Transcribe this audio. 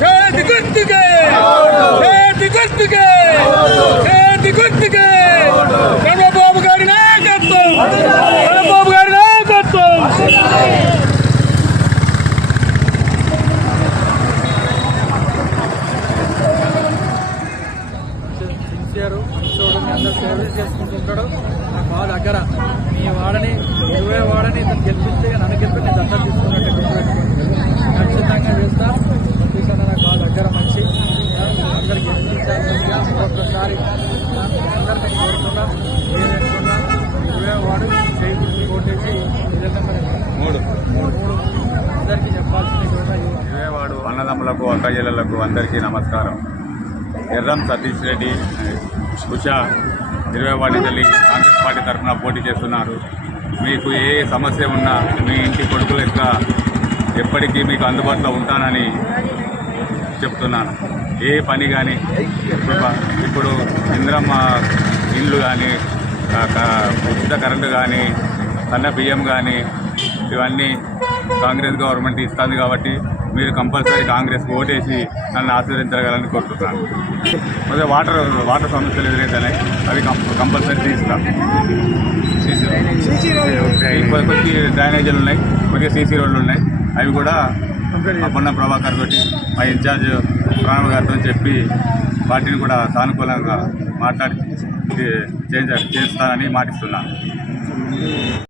ಜಯ ದಿಗಂತಿಗೆ ಜಯ ದಿಗಂತಿಗೆ సేవలు చేసుకుంటుంటాడు. నాకు బాగా దగ్గర మీ వాడని నువ్వే వాడని ఇతను గెలిపిస్తే నన్ను గెలిపి నేను దత్తత తీసుకున్నట్టు ఖచ్చితంగా సతీష్ అన్న నాకు బాగా దగ్గర మంచి అందరికి గెలిపించాల్సిందిగా ఒక్కసారి అందరికీ ఏదనుకున్నా నువ్వే వాడు చేయి గుర్తు కొట్టేసి ఏదైనా మరి మూడు. మూడు. మూడు. అందరికీ చెప్పాల్సింది కూడా ఇవ్వాలి ఇరవైవాడు అన్నదమ్ములకు అక్కయ్యలకు అందరికీ నమస్కారం. ఎర్రం సతీష్ రెడ్డి ఉషా నిర్వేవాడి తల్లి కాంగ్రెస్ పార్టీ తరఫున పోటీ చేస్తున్నారు. మీకు ఏ సమస్య ఉన్నా మీ ఇంటి కొడుకులు యొక్క ఎప్పటికీ మీకు అందుబాటులో ఉంటానని చెప్తున్నాను. ఏ పని కానీ ఇప్పుడు ఇంద్రమ్మ ఇండ్లు కానీ ఉచిత కరెంటు కానీ సన్న బియ్యం కానీ ఇవన్నీ కాంగ్రెస్ గవర్నమెంట్ ఇస్తుంది కాబట్టి మీరు కంపల్సరీ కాంగ్రెస్ ఓటేసి నన్ను ఆశీర్వించగలని కోరుతున్నాను అదే వాటర్ వాటర్ సమస్యలు ఎదురైతున్నాయి అవి కం- కంపల్సరీ తీస్తాం. కొద్ది డ్రైనేజీలు ఉన్నాయి కొద్దిగా సీసీ రోడ్లు ఉన్నాయి. అవి కూడా అప్పన్న ప్రభాకర్ తోటి మా ఇన్ఛార్జ్ ప్రాణ గారితో చెప్పి వాటిని కూడా సానుకూలంగా మాట్లాడి చే- చేస్తానని మాటిస్తున్నాను